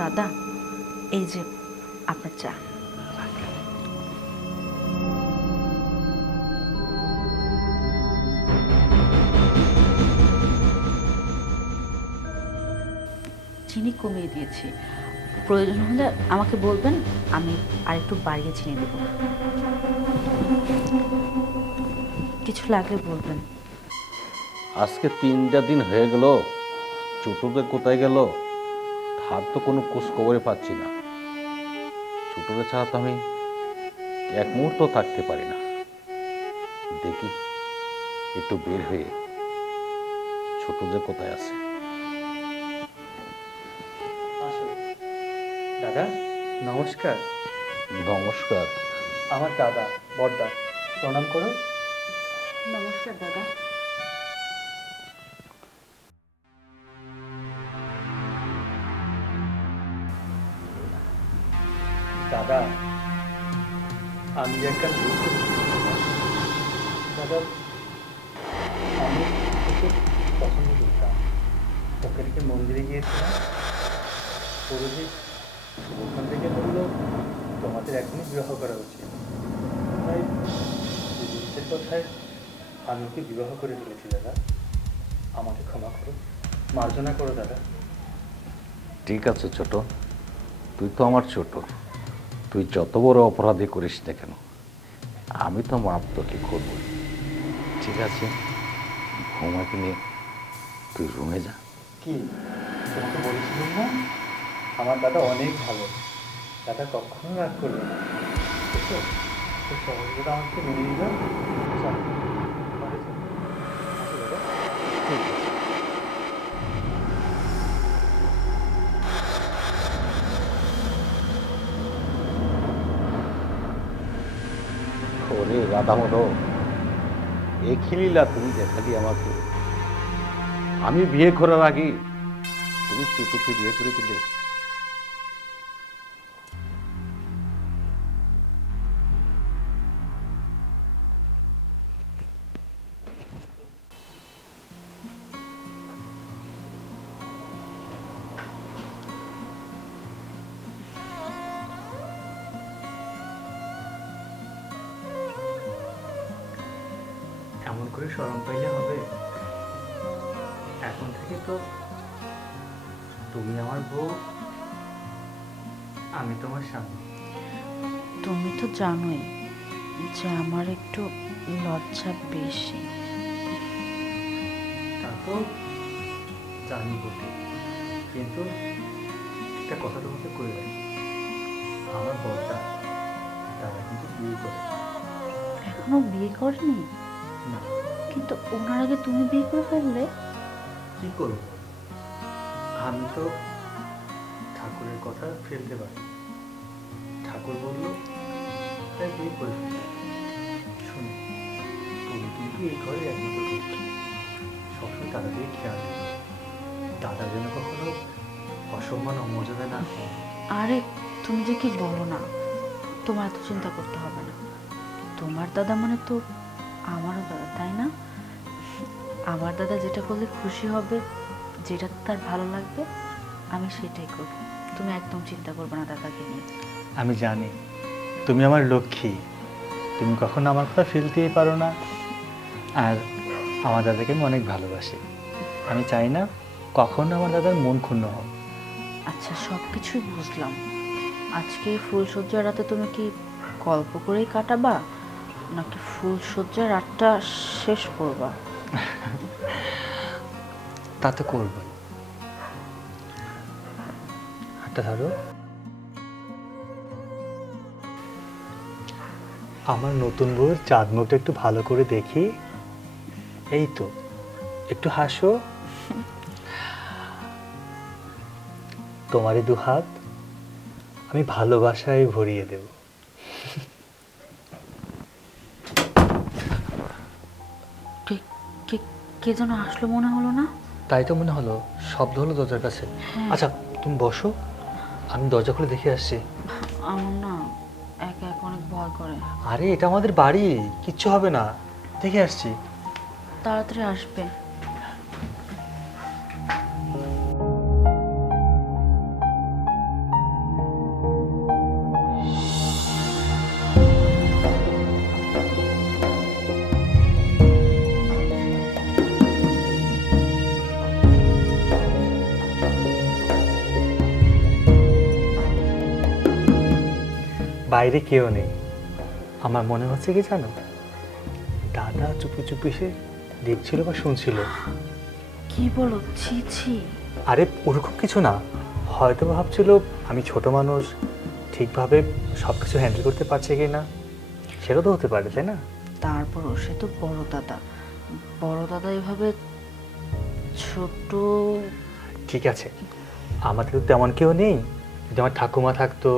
দাদা, এই যে আপনার চা। চিনি কমিয়ে দিয়েছি, প্রয়োজন হলে আমাকে বলবেন, আমি আরেকটু বাড়িয়ে চিনি দেব। কিছু লাগলে বলবেন। আজকে 3টা দিন হয়ে গেল, ছোটদের কোথায় গেল তার তো কোনো খোঁজ খবরে পাচ্ছি না। ছোটদের ছাড়া তো আমি এক মুহূর্ত থাকতে পারি না। দেখি একটু বের হয়ে ছোটদের কোথায় আছে। দাদা নমস্কার। নমস্কার। আমার দাদা বড়দা, প্রণাম করো। নমস্কার দাদা। দাদা আমি একটা ভুল করেছি। দাদা আমি ওকে পছন্দ করতাম, ওকে রেখে মন্দিরে গিয়েছিলাম। পুরোহিত ওখান থেকে বললো তোমাদের এখনই বিবাহ করা উচিত। তাই পুরোহিতের কথায় আমি ওকে বিবাহ করে ফেলেছি। দাদা আমাকে ক্ষমা করো, মার্জনা করো দাদা। ঠিক আছে ছোট, তুই তো আমার ছোট, তুই যত বড় অপরাধী করিস না কেন আমি তো মাপ তোকে করবো। ঠিক আছে, ঘুমাকে নিয়ে তুই রুমে যা। কি তোমাকে বলেছিলাম না আমার দাদা অনেক ভালো, দাদা কখনো রাগ করবে না। বুঝছো? তো সহজে আমাকে মেনে নিল। চলো, ঘরে চলো। আসো দাদা। ঠিক আছে। ওরে রাধামোহন, এ লীলা তুমি দেখালি আমাকে। আমি বিয়ে করার আগে তুমি চুটুকে বিয়ে করে দিলে। এমন করে শরম পাইলে হবে? এখন থেকে তো তুমি আমার বউ, আমি তোমার স্বামী। তুমি তো জানোই যে আমার একটু লজ্জা বেশি। তা তো জানি বটে, কিন্তু একটা কথা তোমাকে করে রাখি, আমার বড়টা দাদা কিন্তু বিয়ে করে এখনো বিয়ে করেনি? না। কিন্তু ওনার আগে তুমি বিয়ে করে ফেললে। কি করবো, আমি তো ঠাকুরের কথা ফেলতে পারি। ঠাকুর বলল তাই বিয়ে করে ফেলি। শোনো, তুমি কিন্তু এই ঘরে একমাত্র লক্ষ্মী, সবসময় দাদাকে খেয়াল রেখো। দাদা যেন কখনো অসম্মান অমর্যাদা না হয়। আরে তুমি যে কি বলো না, তোমার এত চিন্তা করতে হবে না। তোমার দাদা মানে তো আমারও দাদা, তাই না? আমার দাদা যেটা করলে খুশি হবে, যেটা তার ভালো লাগবে, আমি সেটাই করব। তুমি একদম চিন্তা করবে না দাদাকে নিয়ে। আমি জানি তুমি আমার লক্ষ্মী, তুমি কখনো আমার কথা ফেলতেই পারো না। আর আমার দাদাকে আমি অনেক ভালোবাসি, আমি চাই না কখনো আমার দাদার মন ক্ষুণ্ণ হোক। আচ্ছা, সব কিছুই বুঝলাম। আজকে এই ফুলসজ্জার রাতে তুমি কি গল্প করেই কাটাবা, নাকি ফুলসজ্জার রাতটা শেষ করবা? তা তো করবই। হাতটা ধরো। আমার নতুন বউয়ের চাঁদ মুখটা একটু ভালো করে দেখি। এই তো, একটু হাসো। তোমারই দু হাত আমি ভালোবাসায় ভরিয়ে দেব। কে- কে- কে যেন আসলো মনে হলো না? তাই তো মনে হলো, শব্দ হলো দরজার কাছে। আচ্ছা তুমি বসো, আমি দরজা খুলে দেখে আসছি। আমার না একা একা অনেক ভয় করে। আরে এটা আমাদের বাড়ি, কিচ্ছু হবে না, দেখে আসছি। তাড়াতাড়ি আসবে। বাইরে কেউ নেই। আমার মনে হচ্ছে কি জানো, দাদা চুপি চুপি এসে দেখছিল বা শুনছিল। কি বলো? ছি ছি। আরে ওরকম কিছু না, হয়তো ভাবছিল আমি ছোট মানুষ, ঠিকভাবে সব কিছু হ্যান্ডেল করতে পারছে কি না, সেটা তো হতে পারে, তাই না? তারপরও সে তো বড় দাদা, বড় দাদা এভাবে ছোট। ঠিক আছে, আমাদের তো তেমন কেউ নেই। যদি আমার ঠাকুমা থাকতো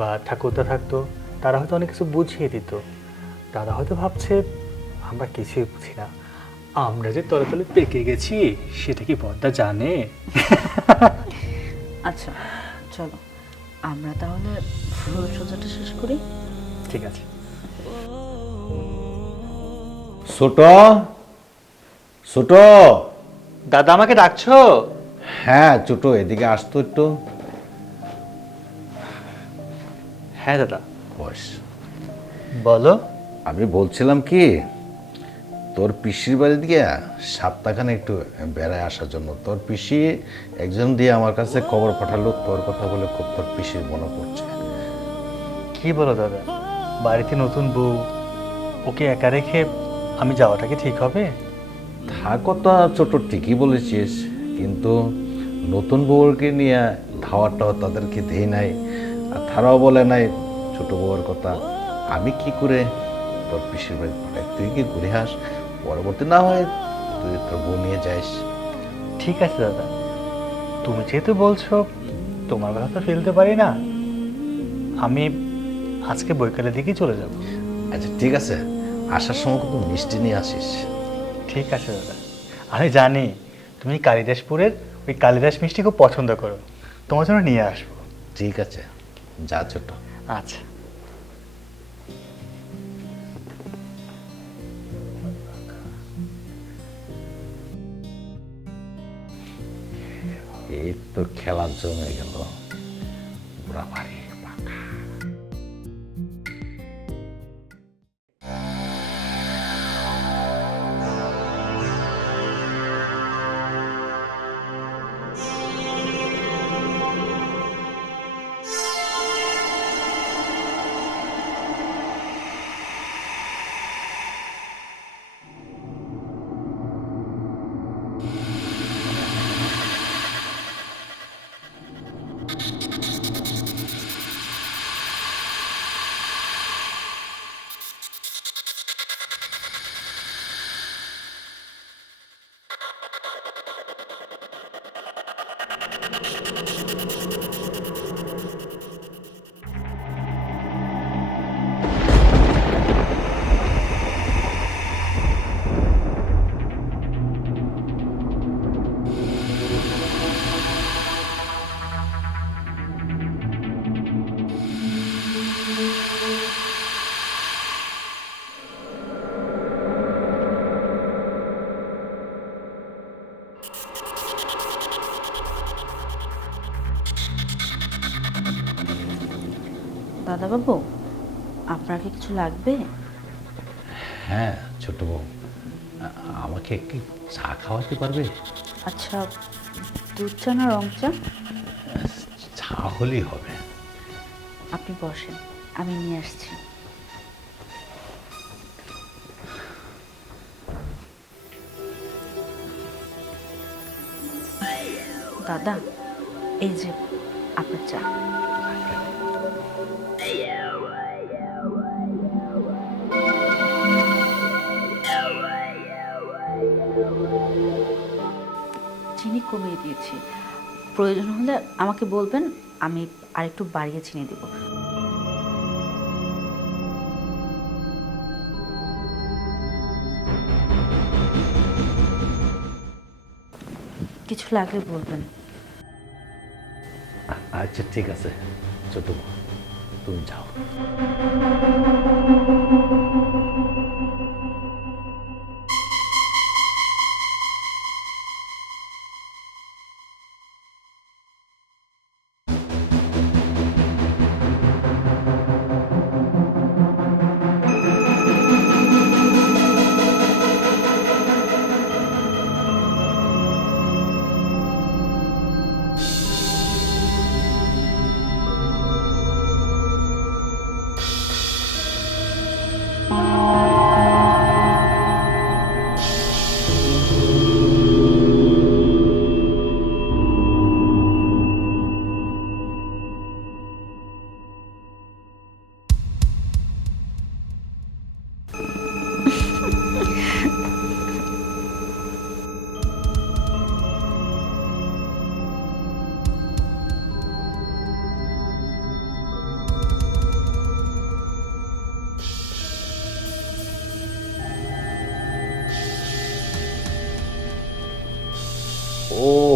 বা ঠাকুরদা থাকতো, তারা হয়তো অনেক কিছু বুঝিয়ে দিত। তারা হয়তো ভাবছে আমরা কিছুই বুঝি না। আমরা যে তলে তলে পেকে গেছি সেটা কি বড়দা জানে? আচ্ছা চলো, আমরা তাহলে ফুল সোজাটা শেষ করি। ঠিক আছে। ছোট, ছোট। দাদা আমাকে ডাকছো? হ্যাঁ ছোট, এদিকে আসতো একটু। হ্যাঁ দাদা বস। বলো। আমি বলছিলাম কি, তোর পিসির বাড়ি দিকে সপ্তাহখানে একটু বেড়ায় আসার জন্য। তোর পিসি একজন দিয়ে আমার কাছে খবর পাঠালো, তোর কথা বলে খুব তোর পিসির মনে পড়ছে। কি বলো দাদা, বাড়িতে নতুন বউ, ওকে একা রেখে আমি যাওয়াটা কি ঠিক হবে? তা কথা ছোট ঠিকই বলেছিস, কিন্তু নতুন বউকে নিয়ে ধাওয়াটাও তাদেরকে দেই নাই, আর তারাও বলে নাই ছোট বউয়ের কথা। আমি কি করে তোর পিসির বাড়ি পাঠাই? তুই কি ঘুরে আস, পরবর্তী না হয় তুই তোর বউ নিয়ে যাইস। ঠিক আছে দাদা, তুমি যেহেতু বলছো, তোমার কথা তো ফেলতে পারি না। আমি আজকে বৈকালের দিকেই চলে যাব। আচ্ছা ঠিক আছে, আসার সময় কিন্তু মিষ্টি নিয়ে আসিস। ঠিক আছে দাদা, আমি জানি তুমি কালিদাসপুরের ওই কালিদাস মিষ্টি খুব পছন্দ করো, তোমার জন্য নিয়ে আসবো। ঠিক আছে, যা ছোট। আচ্ছা। এই তো খেলা জমে গেল, পুরা বাড়ি পাকা। দাদাবাবু, আপনার কি কিছু লাগবে? হ্যাঁ ছোট বউ, আমাকে কি চা খাওয়াতে পারবে? আচ্ছা, দুধ চা না রং চা? চা হলেই হবে। আপনি বসেন, আমি নিয়ে আসছি। দাদা, এই যে আপনার চা। চিনি কমিয়ে দিয়েছি, প্রয়োজন হলে আমাকে বলবেন, আমি আরেকটু বাড়িয়ে চিনি দেব। কিছু লাগলে বলবেন। আচ্ছা ঠিক আছে ছোট বউ, তুমি যাও।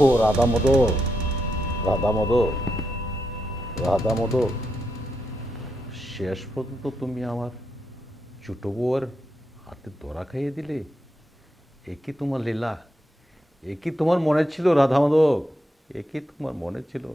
রাধা মদন, রাধা মদন, রাধা মদন, শেষ পর্যন্ত তুমি আমার ছোট বউয়ের হাতে ধরা খাইয়ে দিলে। এ কি তোমার লীলা? এ কি তোমার মনে ছিল রাধা মাধব? এ কি তোমার মনে ছিল?